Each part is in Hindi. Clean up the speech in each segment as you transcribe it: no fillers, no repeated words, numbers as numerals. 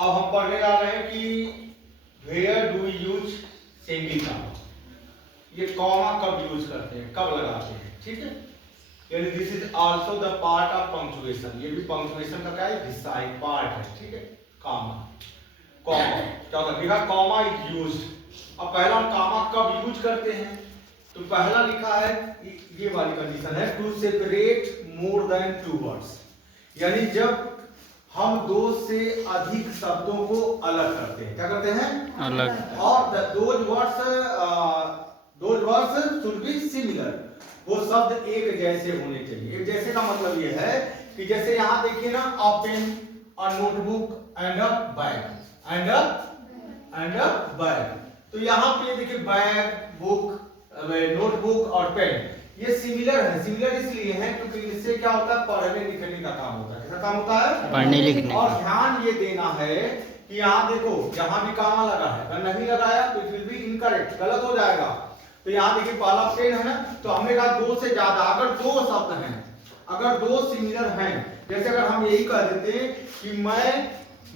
अब हम पढ़ने जा रहे हैं कि वेयर डू यूज सेमीकोलन, ये कॉमा कब यूज करते हैं, कब लगाते हैं, ठीक है। यानी this is also the part of punctuation, ये भी पंक्चुएशन का क्या है, हिस्सा है, पार्ट है, ठीक है। कॉमा कॉमा क्या होता है, लिखा कॉमा इज यूज्ड। अब पहला कॉमा कब यूज करते हैं, तो पहला लिखा है ये वाली कंडीशन है, to separate more than two words, यानी जब हम दो से अधिक शब्दों को अलग करते हैं, क्या करते हैं, अलग। और those words should be similar, वो शब्द एक जैसे होने चाहिए। एक जैसे का मतलब ये है कि जैसे यहाँ देखिए ना, a pen, a notebook and a bag and a bag, तो यहाँ पे देखिए बैग, बुक, नोटबुक और पेन ये सिमिलर है। सिमिलर इसलिए है क्योंकि इससे क्या होता है, पढ़ने लिखने का काम होता है। किसका काम होता है, पढ़ने लिखने। और ध्यान ये देना है कि यहाँ देखो, जहां भी कॉमा लगा है, अगर नहीं लगाया तो इट विल बी इनकरेक्ट, गलत हो जाएगा। तो यहाँ देखिए पहला पेन है ना, तो हमने कहा दो से ज्यादा, अगर दो शब्द हैं, अगर दो सिमिलर हैं, जैसे अगर हम यही कह देते कि मैं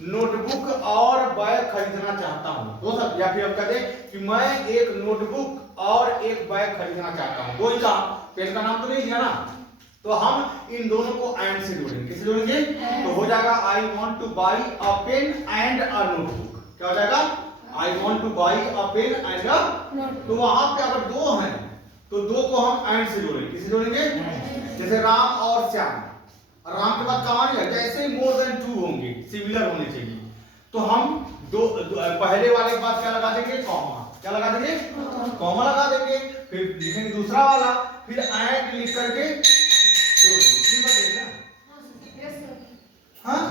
नोटबुक और बैग खरीदना चाहता हूं, दो शब्द, या फिर हम कहते कि मैं एक नोटबुक और एक बैग खरीदना चाहता हूं, दो ही का, पेन का नाम तो नहीं लिया ना, तो हम इन दोनों को एंड से जोड़ेंगे। किससे जोड़ेंगे, तो हो जाएगा I want to buy a pen and a notebook, क्या हो जाएगा, I want to buy a pen and a, तो वहां पे अगर दो हैं तो दो को हम एंड से जोड़ेंगे। किससे जोड़ेंगे, जैसे राम और श्याम, राम के बाद कॉमा नहीं है, जैसे ही मोर देन टू होंगे, सिमिलर होने चाहिए, तो हम दो पहले वाले के बाद क्या लगा देंगे, कॉमा, क्या लगा देंगे, कॉमा लगा देंगे, फिर लिखेंगे दूसरा वाला, फिर एंड लिख करके जोड़ देंगे। ठीक है, हाँ